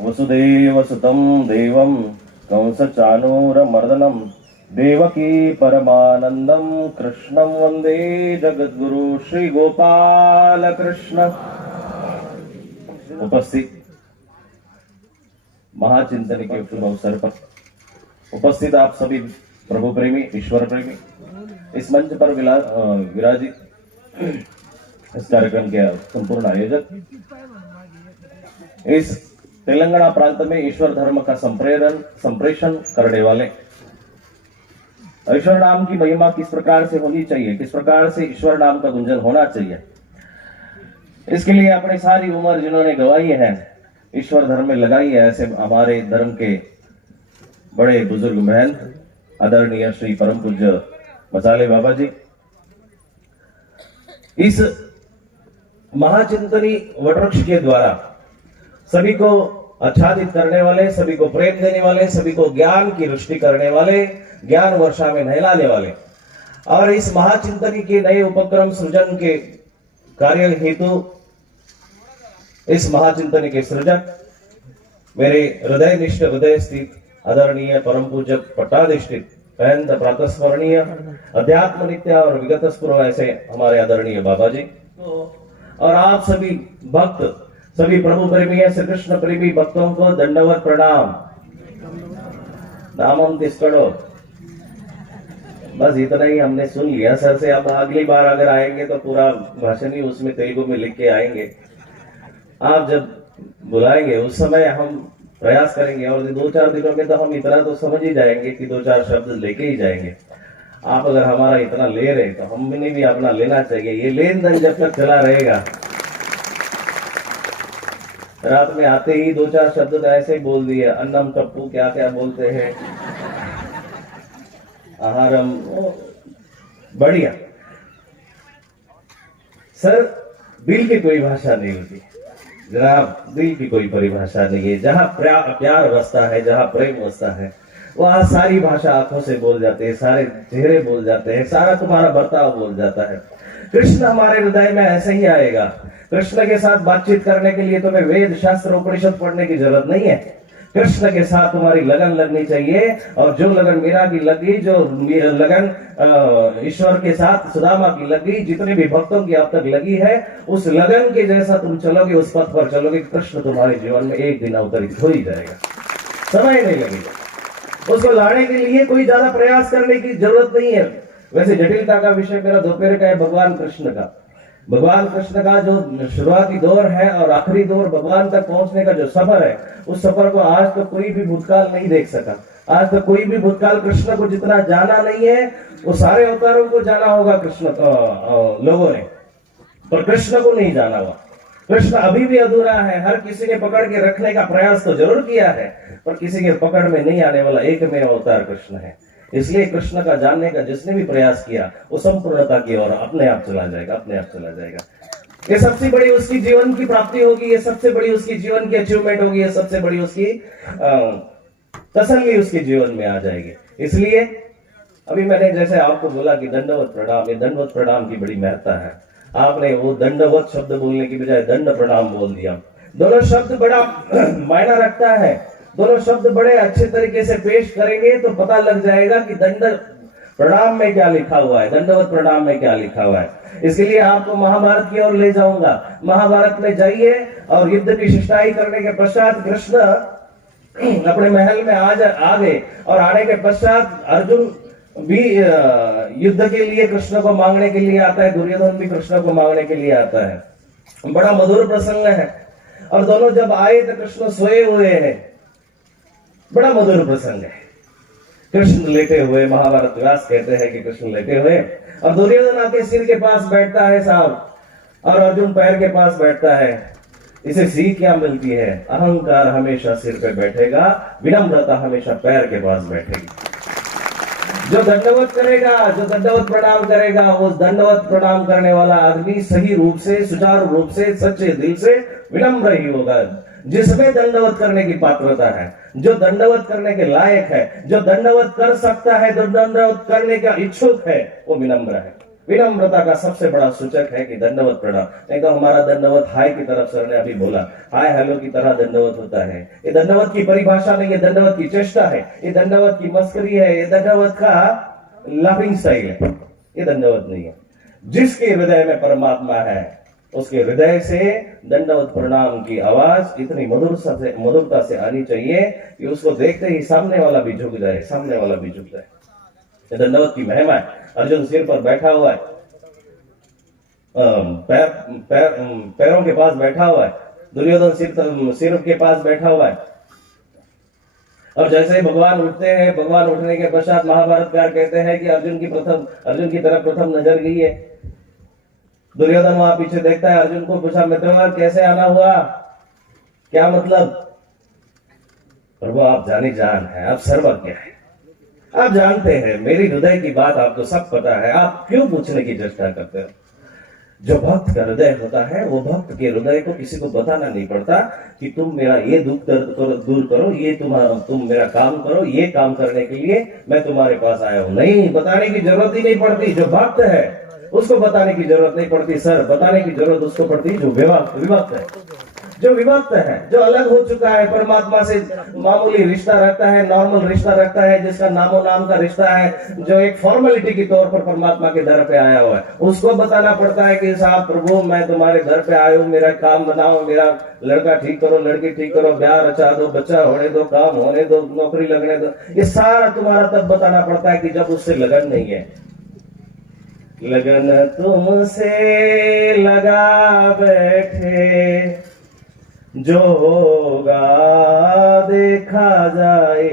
वसुदेवसुतं देवं कंसचाणूरमर्दनं देवकी परमानंदं कृष्णं वंदे जगद्गुरु श्री गोपाल कृष्ण। उपस्थित महाचिंतन के शुभ अवसर पर उपस्थित आप सभी प्रभु प्रेमी, ईश्वर प्रेमी, इस मंच पर विराजित इस कार्यक्रम के संपूर्ण आयोजक, इस तेलंगाना प्रांत में ईश्वर धर्म का संप्रेषण करने वाले, ईश्वर नाम की महिमा किस प्रकार से होनी चाहिए, किस प्रकार से ईश्वर नाम का गुंजन होना चाहिए, इसके लिए अपनी सारी उम्र जिन्होंने गवाई है, ईश्वर धर्म में लगाई है, ऐसे हमारे धर्म के बड़े बुजुर्ग महंत आदरणीय श्री परम पूज्य मसाले बाबा जी, इस महाचिंतनी वटवृक्ष के द्वारा सभी को आच्छादित करने वाले, सभी को प्रेम देने वाले, सभी को ज्ञान की वृष्टि करने वाले, ज्ञान वर्षा में नहलाने वाले और इस महाचिंतनी के नए उपक्रम सृजन के कार्य हेतु इस महाचिंतनी के सृजक मेरे हृदय निष्ठ, हृदय स्थित आदरणीय परम पूज्य पट्टाधिष्ठित अत्यंत प्रातस्मरणीय अध्यात्म नित्य और विगत स्पुर ऐसे हमारे आदरणीय बाबा जी और आप सभी भक्त, सभी प्रभु प्रेमी, श्री कृष्ण प्रेमी भक्तों को दंडवत प्रणाम। नामम तिस्कड़ो, बस इतना ही हमने सुन लिया सर से। अब अगली बार अगर आएंगे तो पूरा भाषण ही उसमें तेलुगु में लिख के आएंगे। आप जब बुलाएंगे उस समय हम प्रयास करेंगे और 2-4 दिनों में तो हम इतना तो समझ ही जाएंगे कि 2-4 शब्द लेके ही जाएंगे। आप अगर हमारा इतना ले रहे तो हमने भी अपना लेना चाहिए। ये लेन देन जब तक चला रहेगा, रात में आते ही 2-4 शब्द तो ऐसे ही बोल दिए, अन्नम टप्पू क्या क्या बोलते हैं, आहारम, बढ़िया। सर दिल की कोई भाषा नहीं होती जनाब, दिल की कोई परिभाषा नहीं है। जहां प्यार बसता है, जहां प्रेम बसता है, वहां सारी भाषा आंखों से बोल जाते हैं, सारे चेहरे बोल जाते हैं, सारा तुम्हारा बर्ताव बोल जाता है। कृष्ण हमारे हृदय में ऐसे ही आएगा। कृष्ण के साथ बातचीत करने के लिए तुम्हें वेद शास्त्र उपनिषद पढ़ने की जरूरत नहीं है। कृष्ण के साथ तुम्हारी लगन लगनी चाहिए और जो लगन मीरा की लगी, जो लगन ईश्वर के साथ सुदामा की लगी, जितने भी भक्तों की अब तक लगी है, उस लगन के जैसा तुम चलोगे, उस पथ पर चलोगे, कृष्ण तुम्हारे जीवन में एक दिन अवतरित हो ही जाएगा, समय नहीं लगेगा। उसको लाने के लिए कोई ज्यादा प्रयास करने की जरूरत नहीं है। वैसे जटिलता का विषय मेरा दोपहर का है भगवान कृष्ण का। भगवान कृष्ण का जो शुरुआती दौर है और आखिरी दौर भगवान तक पहुंचने का जो सफर है, उस सफर को आज तक कोई भी भूतकाल नहीं देख सका। आज तक कोई भी भूतकाल कृष्ण को जितना जाना नहीं है, वो सारे अवतारों को जाना होगा कृष्ण लोगों ने, पर कृष्ण को नहीं जाना हुआ। कृष्ण अभी भी अधूरा है। हर किसी ने पकड़ के रखने का प्रयास तो जरूर किया है, पर किसी के पकड़ में नहीं आने वाला एकमेव अवतार कृष्ण है। इसलिए कृष्ण का जानने का जिसने भी प्रयास किया वो संपूर्णता की ओर अपने आप चला जाएगा, अपने आप चला जाएगा। ये सबसे बड़ी उसकी जीवन की प्राप्ति होगी, ये सबसे बड़ी उसकी जीवन की अचीवमेंट होगी, ये सबसे बड़ी उसकी तसल्ली उसके जीवन में आ जाएगी। इसलिए अभी मैंने जैसे आपको बोला कि दंडवत प्रणाम, ये दंडवत प्रणाम की बड़ी महत्ता है। आपने वो दंडवत शब्द बोलने की बजाय दंड प्रणाम बोल दिया। दोनों शब्द बड़ा मायना रखता है। दोनों शब्द बड़े अच्छे तरीके से पेश करेंगे तो पता लग जाएगा कि दंड प्रणाम में क्या लिखा हुआ है, दंडवत प्रणाम में क्या लिखा हुआ है। इसके लिए आपको महाभारत की ओर ले जाऊंगा। महाभारत में जाइए और युद्ध की शिष्टाई करने के पश्चात कृष्ण अपने महल में आ गए और आने के पश्चात अर्जुन भी युद्ध के लिए कृष्ण को मांगने के लिए आता है, दुर्योधन भी कृष्ण को मांगने के लिए आता है। बड़ा मधुर प्रसंग है। और दोनों जब आए तो कृष्ण सोए हुए हैं, बड़ा मधुर प्रसंग है। कृष्ण लेटे हुए, महाभारत व्यास कहते हैं कि कृष्ण लेटे हुए और दुर्योधन आके सिर के पास बैठता है साहब, और अर्जुन पैर के पास बैठता है। इसे सीख क्या मिलती है? अहंकार हमेशा सिर पे बैठेगा, विनम्रता हमेशा पैर के पास बैठेगी। जो दंडवत करेगा, जो दंडवत प्रणाम करेगा, वो दंडवत प्रणाम करने वाला आदमी सही रूप से, सुचारू रूप से, सच्चे दिल से विनम्र ही होगा। जिसमें दंडवत करने की पात्रता है, जो दंडवत करने के लायक है, जो दंडवत कर सकता है, जो दंडवत करने का इच्छुक है, वो विनम्र है। विनम्रता का सबसे बड़ा सूचक है कि दंडवत प्रणाम। नहीं तो हमारा दंडवत हाय की तरफ सर ने अभी बोला, हाय हेलो की तरह दंडवत होता है। ये दंडवत की परिभाषा नहीं, ये दंडवत की चेष्टा है, ये दंडवत की मस्करी है, ये दंडवत का लाफिंग स्टाइल है, ये दंडवत नहीं है। जिसके हृदय में परमात्मा है उसके हृदय से दंडवत प्रणाम की आवाज इतनी मधुरता से आनी चाहिए कि उसको देखते ही सामने वाला भी झुक जाए, सामने वाला भी झुक जाए। दंडवत की महिमा है। अर्जुन सिर पर बैठा हुआ है, पैरों के पास बैठा हुआ है, दुर्योधन सिर के पास बैठा हुआ है। और जैसे ही भगवान उठते हैं, भगवान उठने के पश्चात महाभारतकार कहते हैं कि अर्जुन की तरफ प्रथम नजर गई है। दुर्योधन वहां पीछे देखता है, अर्जुन को पूछा, मित्रवर कैसे आना हुआ, क्या मतलब? प्रभु आप जानी जान है, आप सर्वज्ञ है, आप जानते हैं मेरी हृदय की बात, आपको सब पता है, आप क्यों पूछने की चेष्टा करते हो? जो भक्त का हृदय होता है वो भक्त के हृदय को किसी को बताना नहीं पड़ता कि तुम मेरा ये दुख दर्द दूर करो, ये तुम मेरा काम करो, ये काम करने के लिए मैं तुम्हारे पास आया हूं। नहीं, बताने की जरूरत ही नहीं पड़ती। जो भक्त है उसको बताने की जरूरत नहीं पड़ती सर, बताने की जरूरत उसको पड़ती जो विभक्त है, जो विभक्त है, जो अलग हो चुका है, परमात्मा से मामूली रिश्ता रखता है, नॉर्मल रिश्ता रखता है, जिसका नामो नाम का रिश्ता है, जो एक फॉर्मेलिटी के तौर पर परमात्मा के दर पे आया हुआ है, उसको बताना पड़ता है कि साहब प्रभु मैं तुम्हारे दर पे आया हूँ, मेरा काम बनाओ, मेरा लड़का ठीक करो, लड़की ठीक करो, ब्याह रचा दो, बच्चा होने दो, काम होने दो, नौकरी लगने दो। ये सारा तुम्हारा तब बताना पड़ता है कि जब उससे लगन नहीं है। लगन तुमसे लगा बैठे, जो होगा देखा जाए।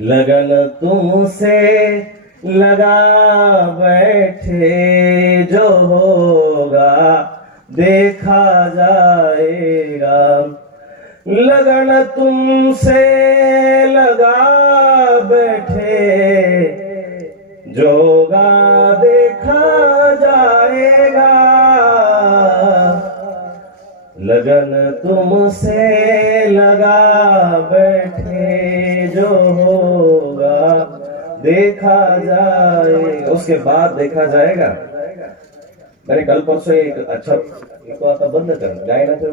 लगन तुमसे लगा बैठे, जो होगा देखा जाएगा। लगन तुमसे लगा बैठे, जो होगा देखा जाएगा। लगन तुमसे लगा बैठे, जो होगा देखा जाएगा। उसके बाद देखा जाएगा। मैंने कल परसों एक अच्छा बंद कर गायना था,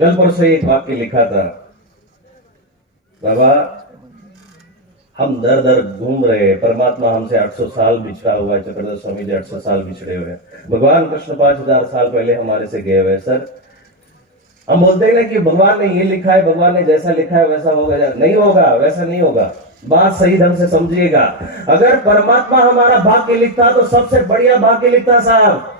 कल परसों एक वाक्य लिखा था, बाबा हम दर दर घूम रहे, परमात्मा हमसे 800 साल बिछड़ा हुआ है, चक्रधर स्वामी जी 800 साल बिछड़े हुए, भगवान कृष्ण 5000 साल पहले हमारे से गए हुए। सर हम बोलते हैं ना कि भगवान ने ये लिखा है, भगवान ने जैसा लिखा है वैसा होगा, नहीं होगा, वैसा नहीं होगा। बात सही ढंग से समझिएगा। अगर परमात्मा हमारा भाग्य लिखता तो सबसे बढ़िया भाग्य लिखता साहब।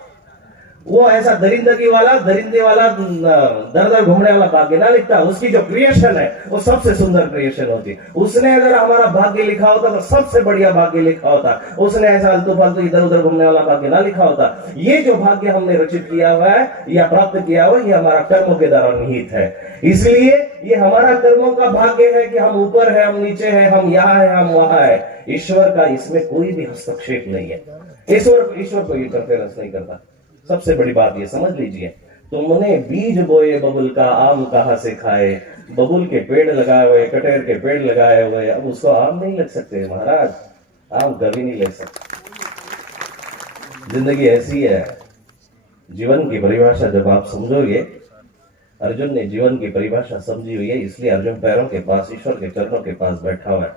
वो ऐसा दरिंदगी वाला, दरिंदे वाला, दर दर घूमने वाला भाग्य ना लिखता। उसकी जो क्रिएशन है वो सबसे सुंदर क्रिएशन होती। उसने अगर हमारा भाग्य लिखा होता तो सबसे बढ़िया भाग्य लिखा होता। उसने ऐसा आलतू फालतू इधर उधर घूमने वाला भाग्य ना लिखा होता। ये जो भाग्य हमने रचित किया हुआ है या प्राप्त किया हुआ, ये हमारा कर्मों के द्वारा निहित है। इसलिए ये हमारा कर्मों का भाग्य है कि हम ऊपर है, हम नीचे है, हम यहाँ है, हम वहां है। ईश्वर का इसमें कोई भी हस्तक्षेप नहीं है। ईश्वर को इंटरफेरेंस नहीं करता। सबसे बड़ी बात ये समझ लीजिए, तुमने बीज बोए बबुल का, आम कहां से खाए। बबुल के पेड़ लगाए हुए, कटेर के पेड़ लगाए हुए, अब उसको आम नहीं लग सकते महाराज, आम कभी नहीं लग सकते। जिंदगी ऐसी है। जीवन की परिभाषा जब आप समझोगे, अर्जुन ने जीवन की परिभाषा समझी हुई है, इसलिए अर्जुन पैरों के पास, ईश्वर के चरणों के पास बैठा हुआ है।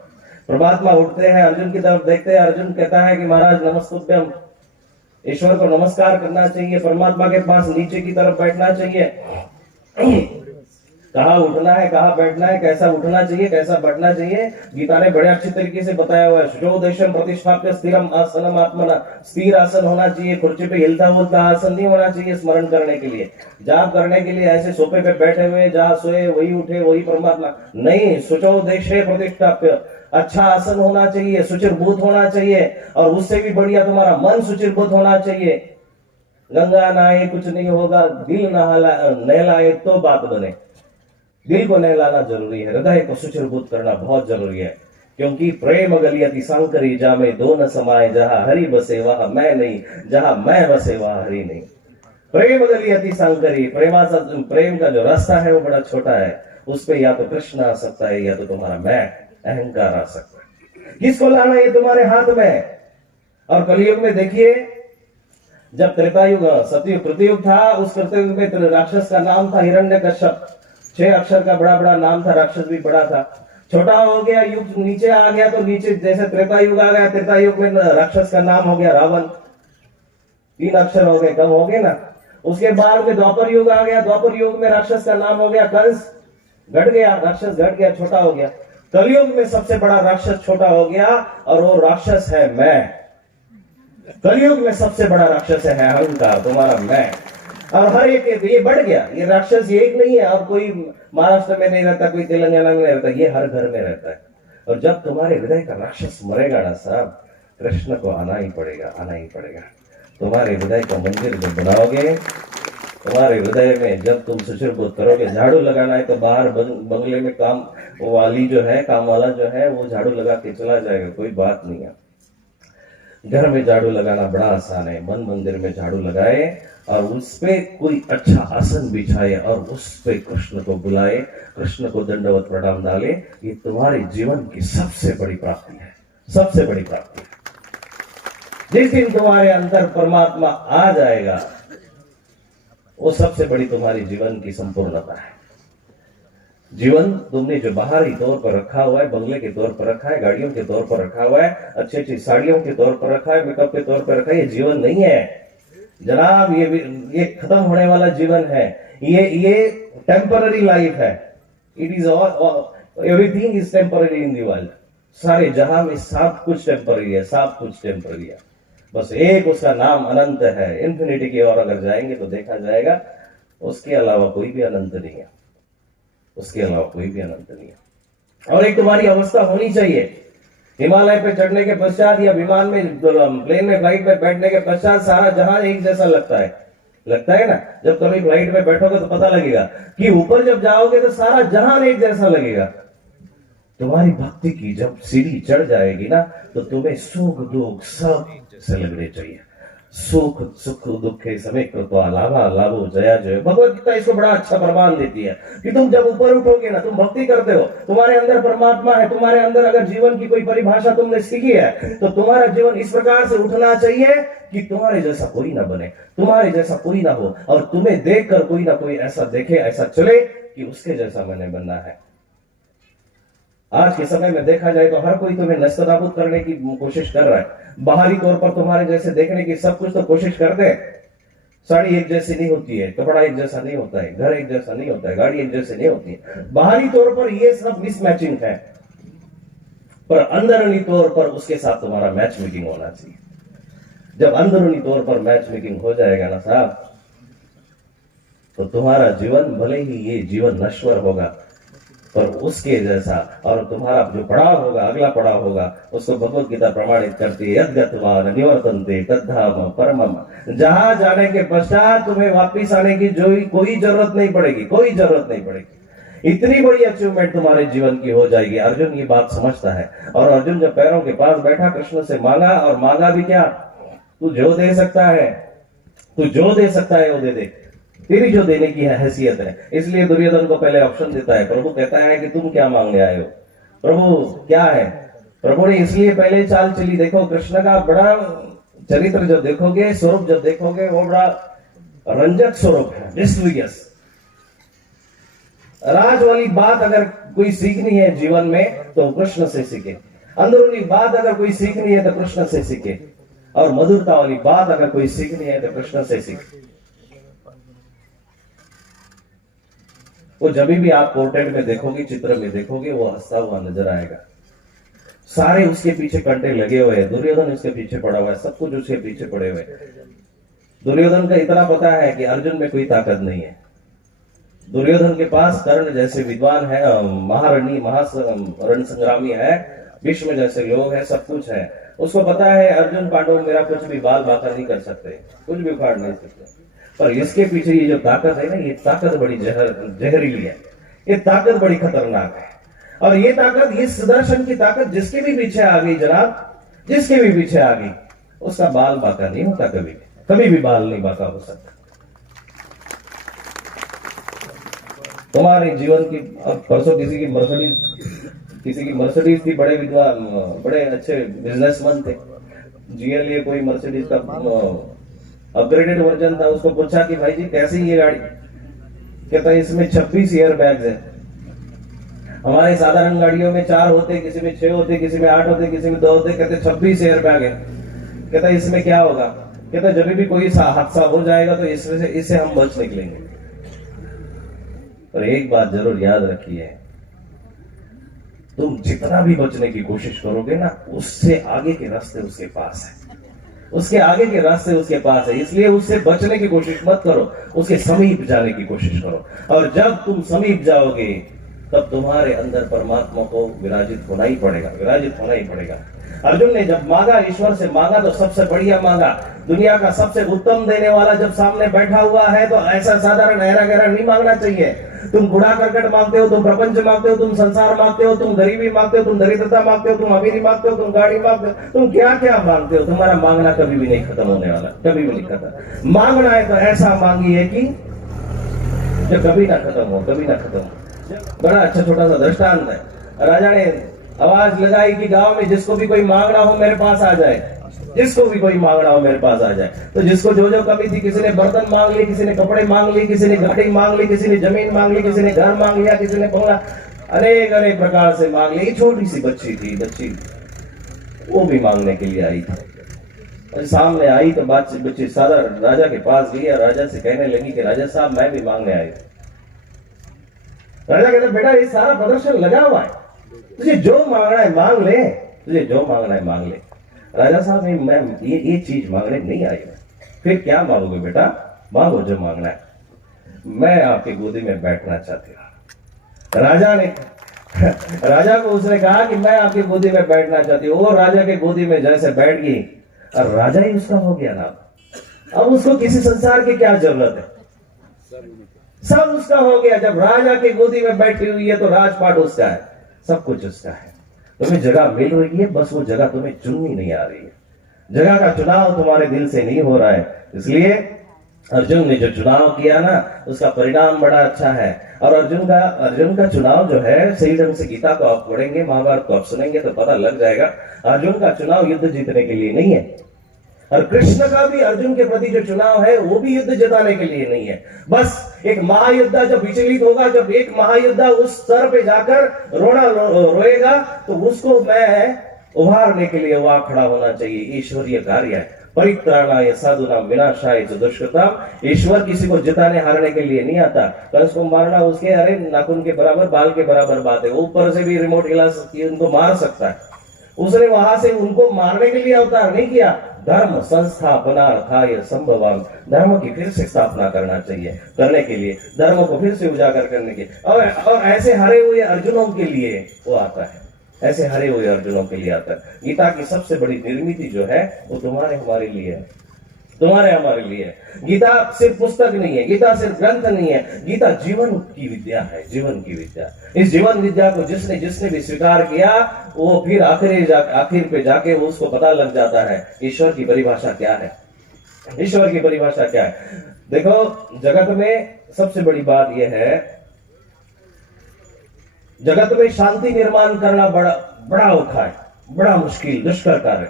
परमात्मा उठते हैं, अर्जुन की तरफ देखते हैं, अर्जुन कहता है कि महाराज नमस्तुभ्यम। ईश्वर को नमस्कार करना चाहिए, परमात्मा के पास नीचे की तरफ बैठना चाहिए। कहाँ उठना है, कहाँ बैठना है, कैसा उठना चाहिए, कैसा बैठना चाहिए, गीता ने बड़े अच्छे तरीके से बताया हुआ है। शुचोदेशम प्रतिष्ठाप्य स्थिरम आसनम आत्मना। स्थिर आसन होना चाहिए, कुर्सी पे हिलता हुलता आसन नहीं होना चाहिए। स्मरण करने के लिए, जाप करने के लिए ऐसे सोफे पे बैठे हुए, जहाँ सोए वही उठे वही परमात्मा नहीं। शुचोदेशे प्रतिष्ठाप्य, अच्छा आसन होना चाहिए, सुचिरभूत होना चाहिए, और उससे भी बढ़िया तुम्हारा मन सुचिरभूत होना चाहिए। गंगा नहाए कुछ नहीं होगा, दिल नहलाए तो बात बने। दिल को नहलाना जरूरी है, हृदय को सुचिरभूत करना बहुत जरूरी है। क्योंकि प्रेम गलियति सांकरी, जामे दो न समाये, जहां हरि बसे वहां मैं नहीं, जहां मैं बसे वहां हरि नहीं। प्रेम गलियति सांकरी, प्रेम का जो रास्ता है वो बड़ा छोटा है। उस पे या तो कृष्ण आ सकता है या तो तुम्हारा मैं, अहंकार आ सकता है। किसको लाना ये तुम्हारे हाथ में। और कलयुग में देखिए, जब त्रेतायुग सतयुग कृतयुग था, उस कृतयुग में राक्षस का नाम था हिरण्यकश्यप। 6 अक्षर का बड़ा बड़ा नाम था, राक्षस भी बड़ा था। छोटा हो गया, युग नीचे आ गया तो नीचे जैसे त्रेतायुग आ गया, त्रेतायुग में राक्षस का नाम हो गया रावण। 3 अक्षर हो गए, कम हो गए ना। उसके बाद में द्वापर युग आ गया, द्वापर युग में राक्षस का नाम हो गया कंस। घट गया, राक्षस घट गया, छोटा हो गया। कलयुग में सबसे बड़ा राक्षस छोटा हो गया, और वो राक्षस है मैं। कलयुग में सबसे बड़ा राक्षस है अहंकार, तुम्हारा मैं। और हर एक ये बढ़ गया, ये राक्षस ये एक नहीं है। और कोई महाराष्ट्र में नहीं रहता, कोई तेलंगाना में नहीं रहता, ये हर घर में रहता है। और जब तुम्हारे हृदय का राक्षस मरेगा ना साहब, कृष्ण को आना ही पड़ेगा, आना ही पड़ेगा। तुम्हारे हृदय का मंदिर जब बनाओगे, तुम्हारे हृदय में जब तुम सुचिरबोध करोगे, झाड़ू लगाना है तो बाहर बंगले में काम वाली जो है, काम वाला जो है, वो झाड़ू लगा के चला जाएगा, कोई बात नहीं है। घर में झाड़ू लगाना बड़ा आसान है। मन मंदिर में झाड़ू लगाए और उस पे कोई अच्छा आसन बिछाए और उस पे कृष्ण को बुलाए, कृष्ण को दंडवत प्रणाम डाले। ये तुम्हारे जीवन की सबसे बड़ी प्राप्ति है, सबसे बड़ी प्राप्ति है। जिस दिन तुम्हारे अंदर परमात्मा आ जाएगा, वो सबसे बड़ी तुम्हारी जीवन की संपूर्णता है। जीवन तुमने जो बाहरी तौर पर रखा हुआ है, बंगले के तौर पर रखा है, गाड़ियों के तौर पर रखा हुआ है, अच्छी अच्छी साड़ियों के तौर पर रखा है, मेकअप के तौर पर रखा है, ये जीवन नहीं है जनाब। ये खत्म होने वाला जीवन है। ये टेम्पररी लाइफ है। It is all, everything is temporary in the world. सारे जहां में सब कुछ टेम्पररी है, सब कुछ टेम्पररी है। बस एक उसका नाम अनंत है। इन्फिनिटी की ओर अगर जाएंगे तो देखा जाएगा उसके अलावा कोई भी अनंत नहीं है, उसके अलावा कोई भी अनंत नहीं है। और एक तुम्हारी अवस्था होनी चाहिए, हिमालय पे चढ़ने के पश्चात या विमान में, प्लेन में, फ्लाइट में बैठने के पश्चात सारा जहां एक जैसा लगता है, लगता है ना। जब कभी फ्लाइट में बैठोगे तो पता लगेगा कि ऊपर जब जाओगे तो सारा जहां एक जैसा लगेगा। तुम्हारी भक्ति की जब सीढ़ी चढ़ जाएगी ना, तो तुम्हें सुख दुख सब से लगने चाहिए। सुख सुख दुख के समय कृपा लाभा लाभो जया जय। भगवत गीता इसको बड़ा अच्छा प्रमाण देती है कि तुम जब ऊपर उठोगे ना, तुम भक्ति करते हो, तुम्हारे अंदर परमात्मा है, तुम्हारे अंदर अगर जीवन की कोई परिभाषा तुमने सीखी है, तो तुम्हारा जीवन इस प्रकार से उठना चाहिए कि तुम्हारे जैसा कोई ना बने, तुम्हारे जैसा कोई ना हो, और तुम्हें देखकर कोई ना कोई ऐसा देखे, ऐसा चले कि उसके जैसा मैंने बनना है। आज के समय में देखा जाए तो हर कोई तुम्हें नस्तनाबूद करने की कोशिश कर रहा है। बाहरी तौर पर तुम्हारे जैसे देखने की सब कुछ तो कोशिश करते हैं। साड़ी एक जैसी नहीं होती है, कपड़ा एक जैसा नहीं होता है, घर एक जैसा नहीं होता है, गाड़ी एक जैसी नहीं होती है। बाहरी तौर पर ये सब मिसमैचिंग है, पर अंदरूनी तौर पर उसके साथ तुम्हारा मैच मेकिंग होना चाहिए। जब अंदरूनी तौर पर मैच मेकिंग हो जाएगा ना साहब, तो तुम्हारा जीवन भले ही ये जीवन नश्वर होगा, पर उसके जैसा, और तुम्हारा जो पड़ाव होगा, अगला पड़ाव होगा, उसको भगवत गीता प्रमाणित करती है। यद्गत्वा न निवर्तन्ते तद्धाम परमम। जहां जाने के पश्चात तुम्हें वापिस आने की कोई जरूरत नहीं पड़ेगी, कोई जरूरत नहीं पड़ेगी। इतनी बड़ी अचीवमेंट तुम्हारे जीवन की हो जाएगी। अर्जुन ये बात समझता है, और अर्जुन जब पैरों के पास बैठा, कृष्ण से मांगा, और मांगा भी क्या, तू जो दे सकता है, तू जो दे सकता है वो दे दे, तेरी जो देने की हैसियत है। इसलिए दुर्योधन को पहले ऑप्शन देता है। प्रभु कहता है कि तुम क्या मांगने आए हो, प्रभु क्या है। प्रभु ने इसलिए पहले चाल चली। देखो कृष्ण का बड़ा चरित्र जब देखोगे, स्वरूप जब देखोगे, वो बड़ा रंजक स्वरूप है, मिस्टीरियस। राज वाली बात अगर कोई सीखनी है जीवन में तो कृष्ण से सीखे। अंदरूनी बात अगर कोई सीखनी है तो कृष्ण से सीखे, और मधुरता वाली बात अगर कोई सीखनी है तो कृष्ण से सीखे। वो जब भी आप पोर्ट्रेट में देखोगे, चित्र में देखोगे, वो हंसता हुआ नजर आएगा। सारे उसके पीछे कंटे लगे हुए हैं, दुर्योधन उसके पीछे पड़ा हुआ है, सब कुछ उसके पीछे पड़े हुए हैं। दुर्योधन का इतना पता है कि अर्जुन में कोई ताकत नहीं है। दुर्योधन के पास कर्ण जैसे विद्वान है, रण संग्रामी है, भीष्म जैसे लोग हैं, सब कुछ है। उसको पता है अर्जुन पांडव मेरा कुछ भी बाल बाका नहीं कर सकते, कुछ भी उखाड़ नहीं सकते। पर इसके पीछे ये जो ताकत है ना, ये ताकत बड़ी जहरीली है, ये ताकत बड़ी खतरनाक है। और ये ताकत, ये सुदर्शन की ताकत जिसके भी पीछे आ गई जनाब, जिसके भी पीछे आ गई, उसका बाल बाका नहीं होता, कभी भी बाल नहीं बाका हो सकता। तुम्हारे जीवन की, अब परसों किसी की मर्सिडीज किसी की मर्सिडीज थी, बड़े विद्वान, बड़े अच्छे बिजनेसमैन थे, GLA कोई मर्सिडीज का अपग्रेडेड वर्जन था। उसको पूछा कि भाई जी कैसी ये गाड़ी? कहता है इसमें 26 एयर बैग्स है। हमारे साधारण गाड़ियों में 4 होते, किसी में 6 होते, किसी में 8 होते, किसी में 2 होते। कहते 26 एयर बैग है। कहता है इसमें क्या होगा? कहता जब भी कोई हादसा हो जाएगा तो इससे हम बच निकलेंगे। पर एक बात जरूर याद रखिए, तुम जितना भी बचने की कोशिश करोगे ना, उससे आगे के रास्ते उसके पास है, उसके आगे के रास्ते उसके पास है। इसलिए उससे बचने की कोशिश मत करो, उसके समीप जाने की कोशिश करो। और जब तुम समीप जाओगे तब तुम्हारे अंदर परमात्मा को विराजित होना ही पड़ेगा, विराजित होना ही पड़ेगा। अर्जुन ने जब मांगा, ईश्वर से मांगा तो सबसे बढ़िया मांगा। दुनिया का सबसे उत्तम देने वाला जब सामने बैठा हुआ है तो ऐसा साधारण ऐरा गहरा नहीं मांगना चाहिए। तुम कूड़ा करकट मांगते हो, तुम प्रपंच मांगते हो, तुम संसार मांगते हो, तुम गरीबी मांगते हो, तुम दरिद्रता मांगते हो, तुम अमीरी मांगते हो, तुम गाड़ी मांगते हो, तुम क्या क्या मांगते हो। तुम्हारा मांगना कभी भी नहीं खत्म होने वाला, कभी भी नहीं खत्म। मांगना है तो ऐसा मांगिए कि जो कभी ना खत्म हो, कभी ना खत्म हो। बड़ा अच्छा छोटा सा दृष्टांत है। राजा ने आवाज लगाई कि गांव में जिसको भी कोई मांगना हो मेरे पास आ जाए, जिसको भी कोई मांगना हो मेरे पास आ जाए। तो जिसको जो जो कमी थी, किसी ने बर्तन मांग लिए, किसी ने कपड़े मांग लिए, किसी ने गाड़ी मांग ली, किसी ने जमीन मांग ली, किसी ने घर मांग लिया, किसी ने बंगला, अनेक अनेक प्रकार से मांग लिया। छोटी सी बच्ची थी, बच्ची वो भी मांगने के लिए आई थी। सामने आई तो बच्ची सादा राजा के पास गई और राजा से कहने लगी कि राजा साहब मैं भी मांगने आई। राजा कहता बेटा ये सारा प्रदर्शन लगा हुआ है, तुझे जो मांगना है मांग ले, तुझे जो मांगना है मांग ले। राजा साहब मैं ये चीज मांगने नहीं आई। फिर क्या मांगोगे बेटा? मांगो जो मांगना है। मैं आपकी गोदी में बैठना चाहती हूँ। राजा को उसने कहा कि मैं आपकी गोदी में बैठना चाहती हूँ। वो राजा के गोदी में जैसे बैठ गई और राजा ही उसका हो गया ना। अब उसको किसी संसार की क्या जरूरत है, सब उसका हो गया। जब राजा की गोदी में बैठी हुई है तो राजपाट उसका है, सब कुछ उसका है। तुम्हें जगह मिल रही है, बस वो जगह तुम्हें चुननी नहीं आ रही है। जगह का चुनाव तुम्हारे दिल से नहीं हो रहा है। इसलिए अर्जुन ने जो चुनाव किया ना, उसका परिणाम बड़ा अच्छा है। और अर्जुन का चुनाव जो है, सही ढंग से गीता को आप पढ़ेंगे, महाभारत को आप सुनेंगे तो पता लग जाएगा। अर्जुन का चुनाव युद्ध जीतने के लिए नहीं है, और कृष्ण का भी अर्जुन के प्रति जो चुनाव है वो भी युद्ध जिताने के लिए नहीं है। बस एक महायुद्ध जब विचलित होगा, जब एक महायुद्ध उस स्तर पे जाकर रोएगा तो उसको मैं उभारने के लिए वहां खड़ा होना चाहिए। ईश्वरीय कार्य है। परित्राणाय साधुनाम विनाशाय च दुष्कृताम। ईश्वर किसी को जिताने हारने के लिए नहीं आता। तो उसको मारना उसके अरे नाखून के बराबर, बाल के बराबर बात है। ऊपर से भी रिमोट हिला सकती है, उनको मार सकता है। उसने वहां से उनको मारने के लिए अवतार नहीं किया। धर्म संस्थापनार्थाय संभवाम, धर्म की फिर से स्थापना करना चाहिए, करने के लिए, धर्म को फिर से उजागर करने के। और ऐसे हरे हुए अर्जुनों के लिए वो आता है, ऐसे हरे हुए अर्जुनों के लिए आता है। गीता की सबसे बड़ी निर्मिति जो है वो तुम्हारे हमारे लिए है, तुम्हारे हमारे लिए। गीता सिर्फ पुस्तक नहीं है, गीता सिर्फ ग्रंथ नहीं है, गीता जीवन की विद्या है, जीवन की विद्या। इस जीवन विद्या को जिसने भी स्वीकार किया वो फिर आखिर पे जाके वो उसको पता लग जाता है ईश्वर की परिभाषा क्या है, ईश्वर की परिभाषा क्या है। देखो जगत में सबसे बड़ी बात यह है, जगत में शांति निर्माण करना बड़ा औखा है, बड़ा मुश्किल दुष्कर कार्य।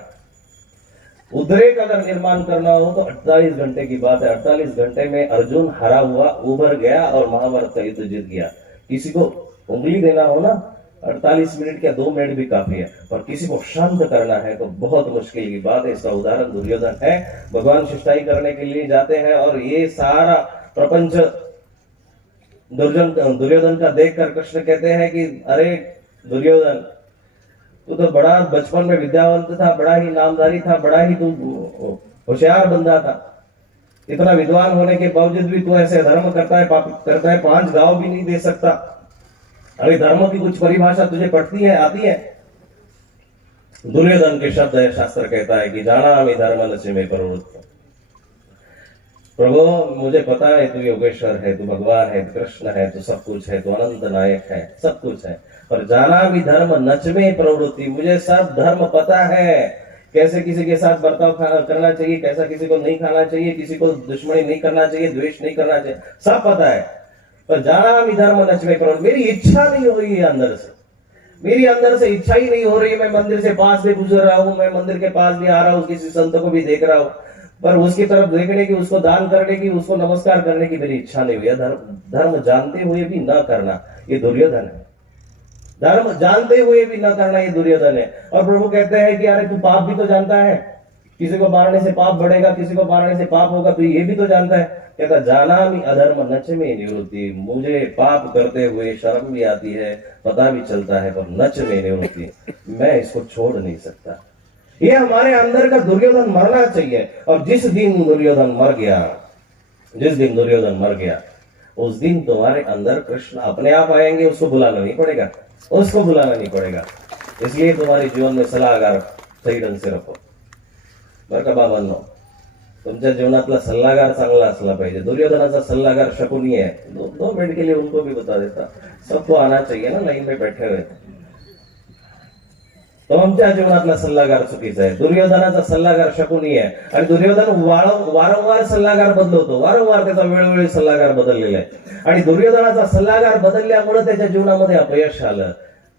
उद्रेक अगर निर्माण करना हो तो 48 घंटे की बात है। 48 घंटे में अर्जुन हरा हुआ उभर गया और महाभारत का युद्ध जीत गया। किसी को उंगली देना हो ना, 48 मिनट या 2 मिनट भी काफी है, पर किसी को शांत करना है तो बहुत मुश्किल की बात है। इसका उदाहरण दुर्योधन है। भगवान शिष्टाई करने के लिए जाते हैं और ये सारा प्रपंच दुर्योधन का देखकर कृष्ण कहते हैं कि अरे दुर्योधन, तू तो बड़ा बचपन में विद्यावंत था, बड़ा ही नामधारी था, बड़ा ही तू होशियार बंदा था। इतना विद्वान होने के बावजूद भी तू ऐसे धर्म करता है, करता है, 5 गांव भी नहीं दे सकता। अरे धर्म की कुछ परिभाषा तुझे पढ़ती है, आती है? दुर्योधन के शब्द है, शास्त्र कहता है कि जानामि धर्म नचि में प्रवृत्त। प्रभु मुझे पता है तू योगेश्वर है, तू भगवान है, कृष्ण है, तू सब कुछ है, तू अनंत नायक है, सब कुछ है, पर जाना भी धर्म नच में प्रवृत्ति। मुझे सब धर्म पता है, कैसे किसी के साथ बर्ताव करना चाहिए, कैसा किसी को नहीं खाना चाहिए, किसी को दुश्मनी नहीं करना चाहिए, द्वेष नहीं करना चाहिए, सब पता है। पर जाना भी धर्म नच में प्रवृत्ति, मेरी इच्छा नहीं हो रही है अंदर से। मेरी अंदर से इच्छा ही नहीं हो रही, मैं मंदिर से पास भी गुजर रहा हूँ, मैं मंदिर के पास भी आ रहा हूँ, किसी संत को भी देख रहा हूँ, पर उसकी तरफ देखने की, उसको दान करने की, उसको नमस्कार करने की मेरी इच्छा नहीं हुई। धर्म जानते हुए भी न करना, ये दुर्योधन है। धर्म जानते हुए भी न करना, ये दुर्योधन है। और प्रभु कहते हैं कि अरे तू पाप भी तो जानता है, किसी को मारने से पाप बढ़ेगा, किसी को मारने से पाप होगा, तो ये भी तो जानता है। कहता जाना भी अधर्म नच में निवृत्ति, मुझे पाप करते हुए शर्म भी आती है, पता भी चलता है, पर नच में निवृत्ति, मैं इसको छोड़ नहीं सकता। ये हमारे अंदर का दुर्योधन मरना चाहिए। और जिस दिन दुर्योधन मर गया, जिस दिन दुर्योधन मर गया, उस दिन तुम्हारे अंदर कृष्ण अपने आप आएंगे, उसको बुलाना नहीं पड़ेगा, उसको बुलाना नहीं पड़ेगा। इसलिए तुम्हारे जीवन में सल्लागार सही ढंग से रखो बरं का बाबांनो. तुमच्या जीवनातला सल्लागार चांगला असला पाहिजे. दुर्योधनाचा सल्लागार शकुनी है. 2 मिनट के लिए उनको भी बता देता, सबको आना चाहिए ना, लाइन में बैठे हुए. तो आमच्या जीवनातला सल्लागार चुकीचा आहे. दुर्योधनाचा सल्लागार शकुनी आहे आणि दुर्योधन वारंवार सल्लागार बदलवतो, वारंवार त्याचा वेळोवेळी सल्लागार बदललेला आहे. आणि दुर्योधनाचा सल्लागार बदलल्यामुळे त्याच्या जीवनामध्ये अपयश आलं.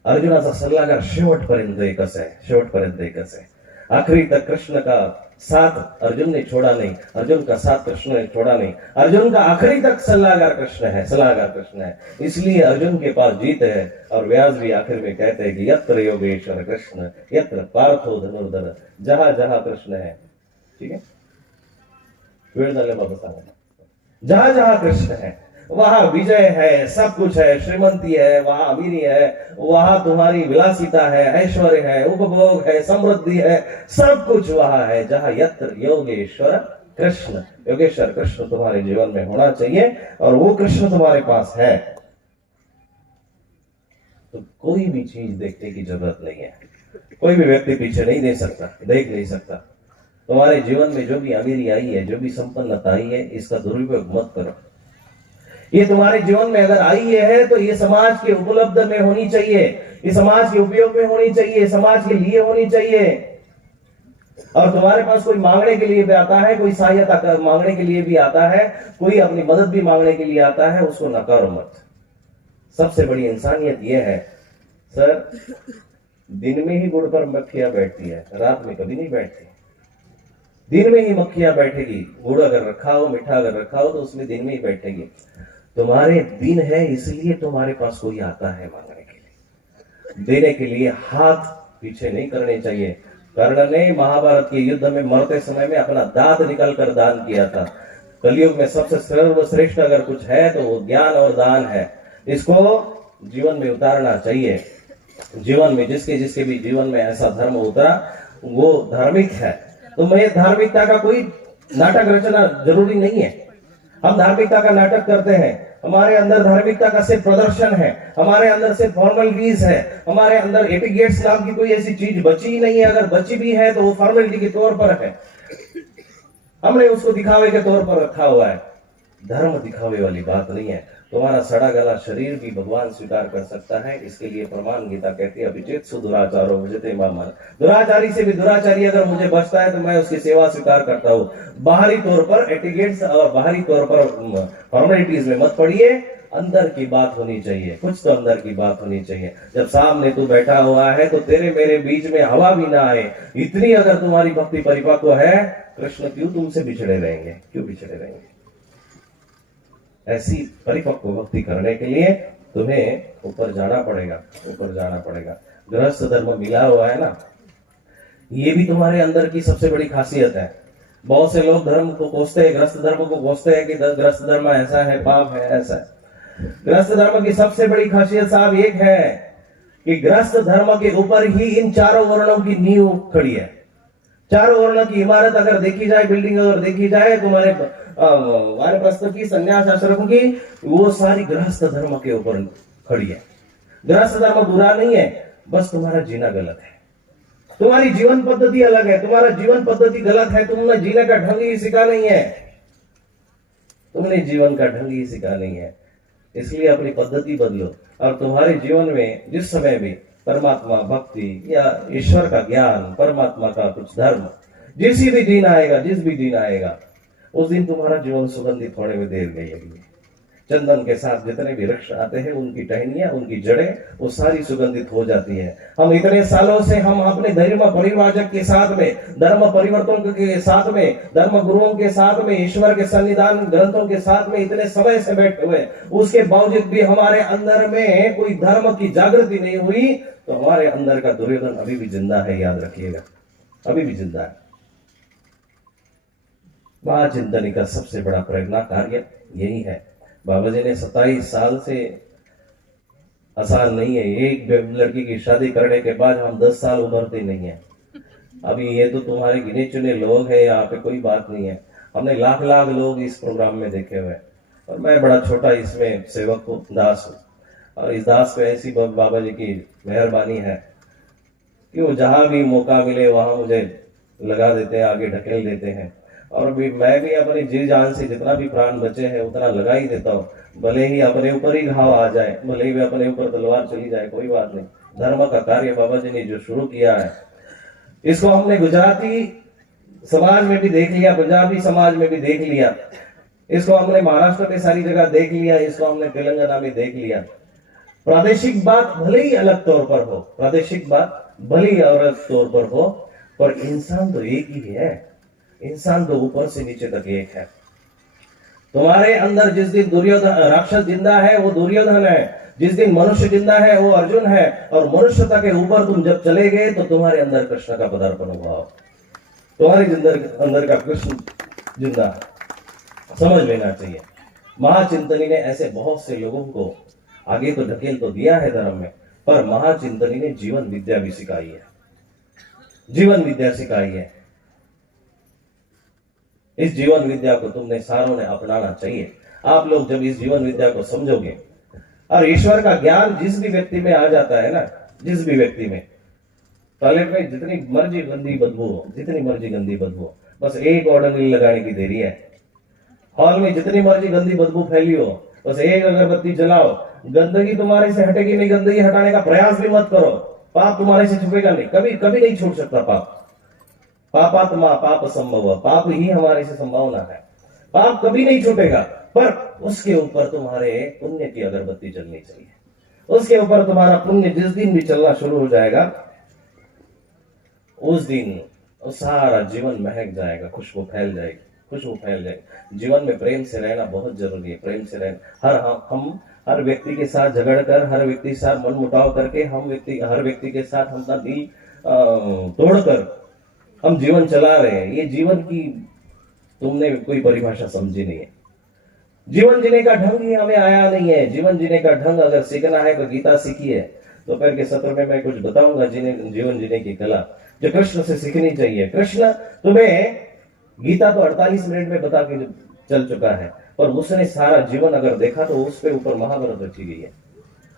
अर्जुनाचा सल्लागार शेवटपर्यंत एकच आहे, शेवटपर्यंत एकच आहे. आखिरी तक कृष्ण का साथ अर्जुन ने छोड़ा नहीं, अर्जुन का साथ कृष्ण ने छोड़ा नहीं. अर्जुन का आखिरी तक सल्लागार कृष्ण है, सलाहकार कृष्ण है. इसलिए अर्जुन के पास जीत है. और व्यास भी आखिर में कहते हैं कि यत्र योगेश्वर कृष्ण यत्र पार्थो धनुर्धर, जहां जहां कृष्ण है. ठीक है, वेळ झाले बाबा सांगा. जहां जहां कृष्ण है वहां विजय है, सब कुछ है, श्रीमंती है, वहां अमीरी है, वहां तुम्हारी विलासिता है, ऐश्वर्य है, उपभोग है, समृद्धि है, सब कुछ वहां है. जहां यत्र योगेश्वर कृष्ण, योगेश्वर कृष्ण तुम्हारे जीवन में होना चाहिए और वो कृष्ण तुम्हारे पास है तो कोई भी चीज देखने की जरूरत नहीं है. कोई भी व्यक्ति पीछे नहीं दे सकता, देख नहीं सकता. तुम्हारे जीवन में जो भी अमीरी आई है, जो भी संपन्नता आई है, इसका दुरुपयोग मत करो. ये तुम्हारे जीवन में अगर आई है तो ये समाज के उपलब्ध में होनी चाहिए, ये समाज के उपयोग में होनी चाहिए, समाज के लिए होनी चाहिए. और तुम्हारे पास कोई मांगने के लिए भी आता है, कोई सहायता मांगने के लिए भी आता है, कोई अपनी मदद भी मांगने के लिए आता है, उसको नकारो मत. सबसे बड़ी इंसानियत यह है सर, दिन में ही गुड़ पर मक्खियां बैठती है, रात में कभी नहीं बैठती. दिन में ही मक्खियां बैठेगी. गुड़ अगर रखा हो, मीठा अगर रखा हो तो उसमें दिन में ही बैठेगी. तुम्हारे दिन है इसलिए तुम्हारे पास कोई आता है मांगने के लिए. देने के लिए हाथ पीछे नहीं करने चाहिए. कर्ण ने महाभारत के युद्ध में मरते समय में अपना दांत निकालकर दान किया था. कलयुग में सबसे सर्वश्रेष्ठ अगर कुछ है तो वो ज्ञान और दान है. इसको जीवन में उतारना चाहिए. जीवन में जिसके जिसके भी जीवन में ऐसा धर्म उतरा वो धार्मिक है. तो मैं धार्मिकता का कोई नाटक रचना जरूरी नहीं है. हम धार्मिकता का नाटक करते हैं. हमारे अंदर धार्मिकता का सिर्फ प्रदर्शन है, हमारे अंदर सिर्फ फॉर्मेलिटीज है, हमारे अंदर एटिकेट्स नाम की कोई ऐसी चीज बची ही नहीं है. अगर बची भी है तो वो फॉर्मेलिटी के तौर पर है, हमने उसको दिखावे के तौर पर रखा हुआ है. धर्म दिखावे वाली बात नहीं है. तुम्हारा सड़ा गला शरीर भी भगवान स्वीकार कर सकता है. इसके लिए प्रमाण गीता कहती है अभिचेत सु दुराचारो भजते मामन. दुराचारी से भी दुराचारी अगर मुझे बचता है तो मैं उसकी सेवा स्वीकार करता हूँ. बाहरी तौर पर एटिकेट्स और बाहरी तौर पर फॉर्मेलिटीज में मत पड़िए. अंदर की बात होनी चाहिए, कुछ तो अंदर की बात होनी चाहिए. जब सामने तू बैठा हुआ है तो तेरे मेरे बीच में हवा भी ना आए, इतनी अगर तुम्हारी भक्ति परिपक्व है, कृष्ण क्यों तुमसे बिछड़े रहेंगे, क्यों बिछड़े रहेंगे. ऐसी परिपक्व भक्ति करने के लिए तुम्हें ऊपर जाना पड़ेगा, ऊपर जाना पड़ेगा. गृहस्थ धर्म मिला हुआ है ना, ये भी तुम्हारे अंदर की सबसे बड़ी खासियत है. बहुत से लोग धर्म को कोसते हैं, गृहस्थ धर्म को कोसते हैं कि गृहस्थ धर्म ऐसा है, पाप है, ऐसा है. गृहस्थ धर्म की सबसे बड़ी खासियत साहब एक है कि गृहस्थ धर्म के ऊपर ही इन चारों वर्णों की नींव खड़ी है. चारों वर्णों की इमारत अगर देखी जाए, बिल्डिंग अगर देखी जाए, तुम्हारे वानप्रस्थ की, संन्यास आश्रम की, वो सारी गृहस्थ धर्म के ऊपर खड़ी है. गृहस्थ धर्म बुरा नहीं है, बस तुम्हारा जीना गलत है, तुम्हारी जीवन पद्धति अलग है, तुम्हारा जीवन पद्धति गलत है. तुमने जीने का ढंग ही सीखा नहीं है, तुमने जीवन का ढंग ही सीखा नहीं है. इसलिए अपनी पद्धति बदलो. और तुम्हारे जीवन में जिस समय भी परमात्मा भक्ति या ईश्वर का ज्ञान, परमात्मा का कुछ धर्म, जिस भी दिन आएगा, जिस भी दिन आएगा, उस दिन तुम्हारा जीवन सुगंधित होने में देर नहीं लगेगी. चंदन के साथ जितने भी वृक्ष आते हैं उनकी टहनियां, उनकी जड़ें वो सारी सुगंधित हो जाती है। हम इतने सालों से हम अपने धर्म परिवारक के साथ में, धर्म परिवर्तन के साथ में, धर्म गुरुओं के साथ में, ईश्वर के सन्निधान ग्रंथों के साथ में इतने समय से बैठे हुए, उसके बावजूद भी हमारे अंदर में कोई धर्म की जागृति नहीं हुई, तो हमारे अंदर का दुर्योधन अभी भी जिंदा है, याद रखिएगा, अभी भी जिंदा है। महाचिंतनी का सबसे बड़ा प्रेरणा कार्य यही है। बाबा जी ने 27 साल से, आसान नहीं है, एक लड़की की शादी करने के बाद हम 10 साल उभरते नहीं है। अभी ये तो तुम्हारे गिने चुने लोग हैं, यहाँ पे कोई बात नहीं है। हमने लाख लाख लोग इस प्रोग्राम में देखे हुए, और मैं बड़ा छोटा इसमें सेवक हूँ, दास हूँ। और इस दास पे ऐसी बाबा जी की मेहरबानी है कि वो जहां भी मौका मिले वहां मुझे लगा देते हैं, आगे ढकेल देते हैं। और भी मैं भी अपनी जी जान से जितना भी प्राण बचे हैं उतना लगा ही देता हूँ, भले ही अपने ऊपर ही घाव आ जाए, भले ही अपने ऊपर तलवार चली जाए, कोई बात नहीं। धर्म का कार्य बाबा जी ने जो शुरू किया है, इसको हमने गुजराती समाज में भी देख लिया, पंजाबी समाज में भी देख लिया, इसको हमने महाराष्ट्र में सारी जगह देख लिया, इसको हमने तेलंगाना में देख लिया। प्रादेशिक बात भले ही अलग तौर पर हो, प्रादेशिक बात भले ही अलग तौर पर हो, पर इंसान तो एक ही है। इंसान तो ऊपर से नीचे तक एक है। तुम्हारे अंदर जिस दिन दुर्योधन राक्षस जिंदा है वो दुर्योधन है, जिस दिन मनुष्य जिंदा है वो अर्जुन है, और मनुष्यता के ऊपर तुम जब चले गए तो तुम्हारे अंदर कृष्ण का पदार्पण हुआ, तुम्हारे अंदर का कृष्ण जिंदा, समझ लेना चाहिए। महाचिंतनी ने ऐसे बहुत से लोगों को आगे तो ढकेल तो दिया है धर्म में, पर महाचिंतनी ने जीवन विद्या भी सिखाई है, जीवन विद्या सिखाई है। इस जीवन विद्या को तुमने सारों ने अपनाना चाहिए। आप लोग जब इस जीवन विद्या को समझोगे, और ईश्वर का ज्ञान जिस भी व्यक्ति में आ जाता है ना, जिस भी व्यक्ति में, टॉयलेट में जितनी मर्जी गंदी बदबू हो, जितनी मर्जी गंदी बदबू हो, बस एक ऑर्डर लगाने की देरी है। हॉल में जितनी मर्जी गंदी बदबू फैली हो, बस एक अगरबत्ती जलाओ, गंदगी तुम्हारे से हटेगी नहीं। गंदगी हटाने का प्रयास भी मत करो, पाप तुम्हारे से छुपेगा नहीं, कभी कभी नहीं छूट सकता पाप। पापात्मा पाप संभव, पाप ही हमारे से संभावना है, पाप कभी नहीं छूटेगा। पर उसके ऊपर तुम्हारे पुण्य की अगरबत्ती जलनी चाहिए, उसके ऊपर तुम्हारा पुण्य जिस दिन भी चलना शुरू हो जाएगा, उस दिन सारा जीवन महक जाएगा, खुशबू फैल जाएगी, खुशबू फैल जाएगी। जीवन में प्रेम से रहना बहुत जरूरी है, प्रेम से रहना। हम हर व्यक्ति के साथ झगड़ कर, हर व्यक्ति के साथ मन मुटाव करके, हर व्यक्ति के साथ हम अपना दिल तोड़कर हम जीवन चला रहे हैं। ये जीवन की तुमने कोई परिभाषा समझी नहीं है। जीवन जीने का ढंग ही हमें आया नहीं है। जीवन जीने का ढंग अगर सीखना है तो गीता सीखी है। दोपहर के सत्र में मैं कुछ बताऊंगा जीवन जीने की कला, जो कृष्ण से सीखनी चाहिए। कृष्ण तुम्हें गीता तो 48 मिनट में बता के चल चुका है, पर उसने सारा जीवन अगर देखा तो उसके ऊपर महाभारत रची गई है।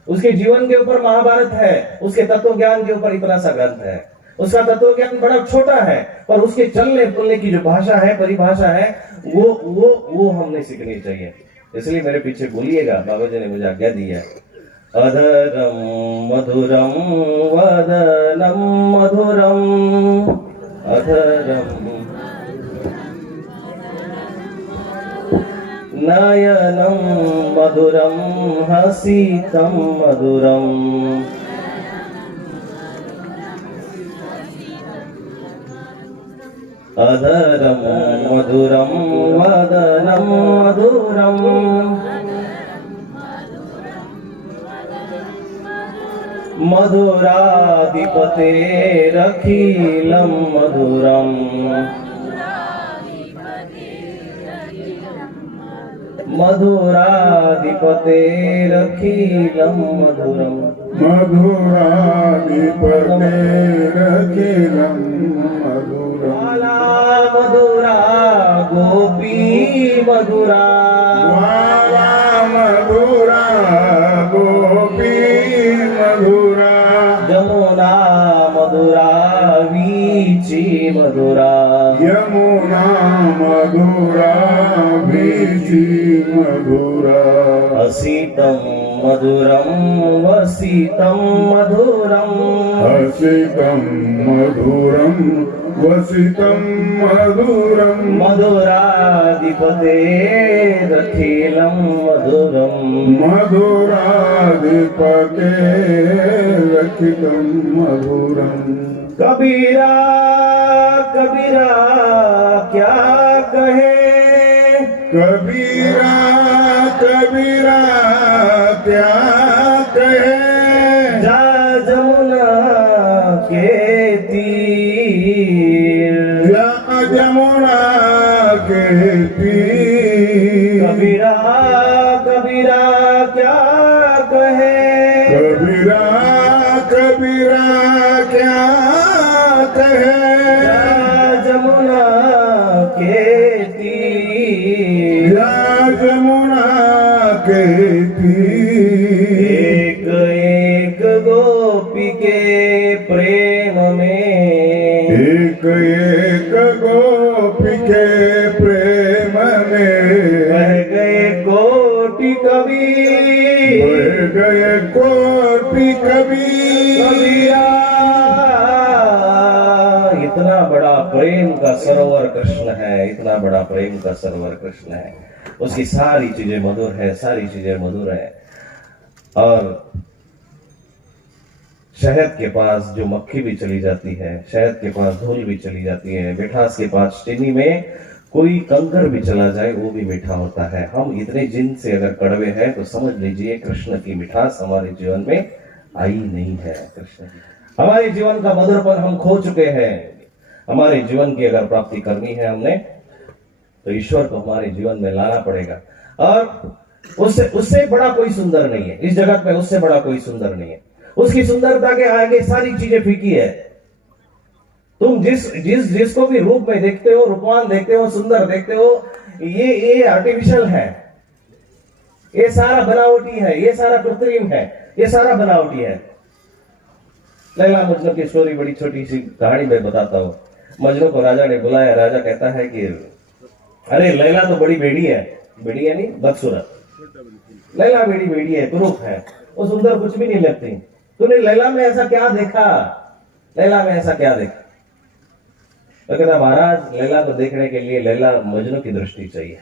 उसके जीवन के ऊपर महाभारत है, उसके तत्व ज्ञान के ऊपर इतना सा ग्रंथ है। उसका तत्व ज्ञान बड़ा छोटा है, पर उसके चलने बोलने की जो भाषा है, परिभाषा है, वो हमने सीखनी चाहिए। इसलिए मेरे पीछे बोलिएगा, बाबा जी ने मुझे आज्ञा दी है। अधरम मधुरम वदनम मधुरम, अधरम नयनम मधुरम हसितम मधुरम, अधरम मधुरम वदनम मधुरम, मधुराधिपतेरखिलं मधुरम, मधुराधिपतेरखिलं मधुरम, मधुराधिपतेरखिलं मधुरम। बाला मधुरा गोपी मधुरा, बाला मधुरा गोपी मधुरा, यमुना मधुरा वीची मधुरा, यमुना मधुरा वीची मधुरा, असितं मधुरम वसितम मधुरम हसितं मधुरं वसितं मधुरं मधुराधिपतेरखिलं मधुरम मधुराधिपतेरखिलं मधुरम् कबीरा कबीरा क्या कहे कबीरा कबीरा क्या कहे जा जमुना के तीर या जमुना के तीर कबीरा कबीरा क्या कहे कबीरा कबीरा क्या कहे जा जमुना के तीर या जमुना के तीर एक एक गोपी के प्रेम में एक एक गोपी के प्रेम में बह गए कोटि कवि बह गए कोटि कबीरा। इतना बड़ा प्रेम का सरोवर कृष्ण है, इतना बड़ा प्रेम का सरोवर कृष्ण है। उसकी सारी चीजें मधुर है, सारी चीजें मधुर है। और शहद के पास जो मक्खी भी चली जाती है, शहद के पास धूल भी चली जाती है, मिठास के पास चीनी में कोई कंकर भी चला जाए वो भी मीठा होता है। हम इतने जिन से अगर कड़वे हैं तो समझ लीजिए कृष्ण की मिठास हमारे जीवन में आई नहीं है। कृष्ण की हमारे जीवन का मधुरपन हम खो चुके हैं। हमारे जीवन की अगर प्राप्ति करनी है हमने तो ईश्वर को हमारे जीवन में लाना पड़ेगा। और उससे बड़ा कोई सुंदर नहीं है इस जगत में, उससे बड़ा कोई सुंदर नहीं है। उसकी सुंदरता के आगे सारी चीजें फीकी है। तुम जिसको भी रूप में देखते हो, रूपवान देखते हो, सुंदर देखते हो, ये आर्टिफिशियल है, ये सारा बनावटी है, ये सारा कृत्रिम है, ये सारा बनावटी है। लैला मजनू की स्टोरी बड़ी छोटी सी कहानी में बताता हूँ। मजनू को राजा ने बुलाया। राजा कहता है कि अरे लैला तो बड़ी बेड़ी है नहीं, बदसूरत। लैला बेड़ी बेड़ी है, कुरूप है, वो सुंदर कुछ भी नहीं लगती। तूने लैला में ऐसा क्या देखा? लैला में ऐसा क्या देखा? तो कहता महाराज लैला को देखने के लिए लैला मजनू की दृष्टि चाहिए।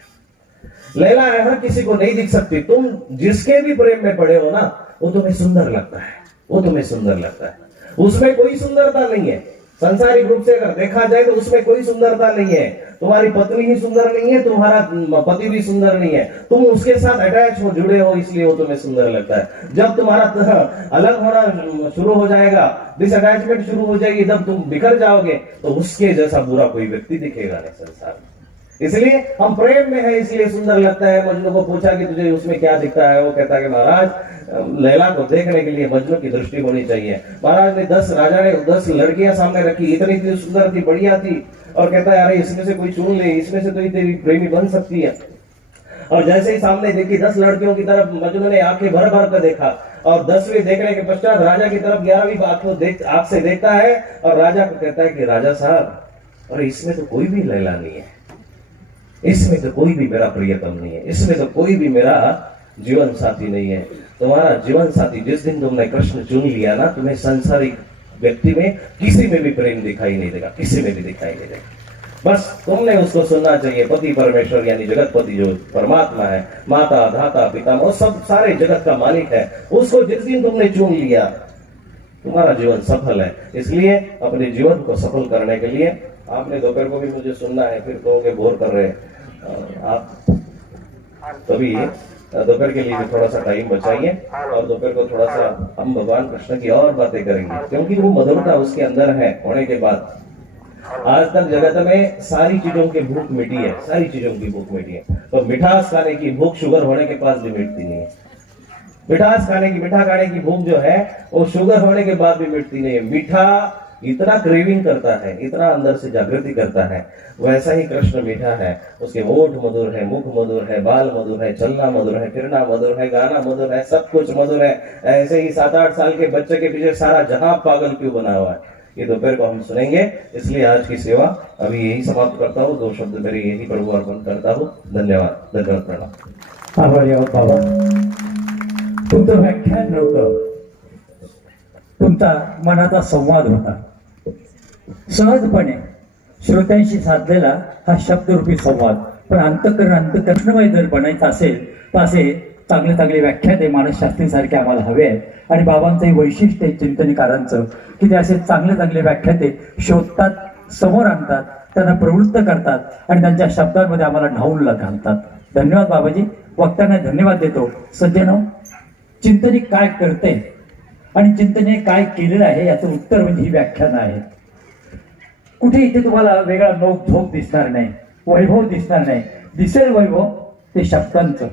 लैला हर किसी को नहीं दिख सकती। तुम जिसके भी प्रेम में पड़े हो ना वो तुम्हें सुंदर लगता है, वो तुम्हें सुंदर लगता है। उसमें कोई सुंदरता नहीं है। सांसारिक रूप से अगर देखा जाए तो उसमें कोई सुंदरता नहीं है। तुम्हारी पत्नी ही सुंदर नहीं है, तुम्हारा पति भी सुंदर नहीं है। तुम उसके साथ अटैच हो, जुड़े हो, इसलिए वो तुम्हें सुंदर लगता है। जब तुम्हारा अलग होना शुरू हो जाएगा, डिसअटैचमेंट शुरू हो जाएगी, जब तुम बिखर जाओगे तो उसके जैसा बुरा कोई व्यक्ति दिखेगा नहीं संसार में। इसलिए हम प्रेम में है, इसलिए सुंदर लगता है। मजनू को पूछा कि तुझे उसमें क्या दिखता है? वो कहता है कि महाराज लैला को देखने के लिए मजनू की दृष्टि होनी चाहिए। महाराज ने राजा ने 10 लड़कियां सामने रखी, इतनी सुंदर थी, बढ़िया थी, और कहता है अरे इसमें से कोई चुन ले, इसमें से तो ये तेरी प्रेमी बन सकती है। और जैसे ही सामने देखी 10 लड़कियों की तरफ मजनू ने आंखें भर भर कर देखा, और 10वीं देखने के पश्चात राजा की तरफ 11वीं आंख से देखता है, और राजा को कहता है कि राजा साहब, अरे इसमें तो कोई भी लैला नहीं है, इसमें तो कोई भी मेरा प्रियतम नहीं है, इसमें तो कोई भी मेरा जीवन साथी नहीं है। तुम्हारा जीवन साथी जिस दिन तुमने कृष्ण चुन लिया ना, तुम्हें संसारिक व्यक्ति में किसी में भी प्रेम दिखाई नहीं देगा, किसी में भी दिखाई नहीं देगा। बस तुमने उसको सुनना चाहिए। पति परमेश्वर यानी जगतपति जो परमात्मा है, माता धाता पिता, वो सब सारे जगत का मालिक है। उसको जिस दिन तुमने चुन लिया तुम्हारा जीवन सफल है। इसलिए अपने जीवन को सफल करने के लिए आपने दोपहर को भी मुझे सुनना है, फिर कहोगे बोर कर रहे हैं आप। तभी दोपहर के लिए थोड़ा सा टाइम बचाइए, और दोपहर को थोड़ा सा हम भगवान कृष्ण की और बातें करेंगे, क्योंकि वो मधुरता उसके अंदर है होने के बाद। आज तक जगत में सारी चीजों की भूख मिटी है, सारी चीजों की भूख मिटी है, तो मिठास खाने की भूख शुगर होने के पास भी मिटती नहीं है। मीठा खाने की भूख जो है वो शुगर होने के बाद भी मिटती नहीं है। मीठा इतना क्रेविंग करता है, इतना अंदर से जागृति करता है। वैसा ही कृष्ण मीठा है। उसके होठ मधुर है, मुख मधुर है, बाल मधुर है, चलना मधुर है, फिरना मधुर है, गाना मधुर है, सब कुछ मधुर है। ऐसे ही 7-8 साल के बच्चे के पीछे सारा जहां पागल क्यों बना हुआ है, ये दोपहर को हम सुनेंगे। इसलिए आज की सेवा अभी यही समाप्त करता हूँ। 2 शब्द मेरे यही प्रभु अर्पण करता हूँ। धन्यवाद, धन्यवाद, प्रणाम। आभारी आहोत बाबा। तुमचं व्याख्यान नव्हतं, तुमचा मनाचा संवाद होता. सहजपणे श्रोत्यांशी साधलेला हा शब्दरूपी संवाद. पण अंतकरणमय जर बनायचं असेल तर असे चांगले चांगले व्याख्याते मानसशास्त्रीसारखे आम्हाला हवे आहेत. आणि बाबांचंही वैशिष्ट्य आहे चिंतनिकारांचं की ते असे चांगले चांगले व्याख्याते शोधतात, समोर आणतात, त्यांना प्रवृत्त करतात आणि त्यांच्या शब्दांमध्ये आम्हाला ढाऊन घालतात. धन्यवाद बाबाजी. वक्त्यांना धन्यवाद देतो. सज्जनो, चिंतनिक काय करते आणि चिंतने काय केलेलं आहे याचं उत्तर म्हणजे ही व्याख्यानं आहेत. कुठे इथे तुम्हाला वेगळा नोक झोक दिसणार नाही, वैभव दिसणार नाही. दिसेल वैभव ते शब्दांचं.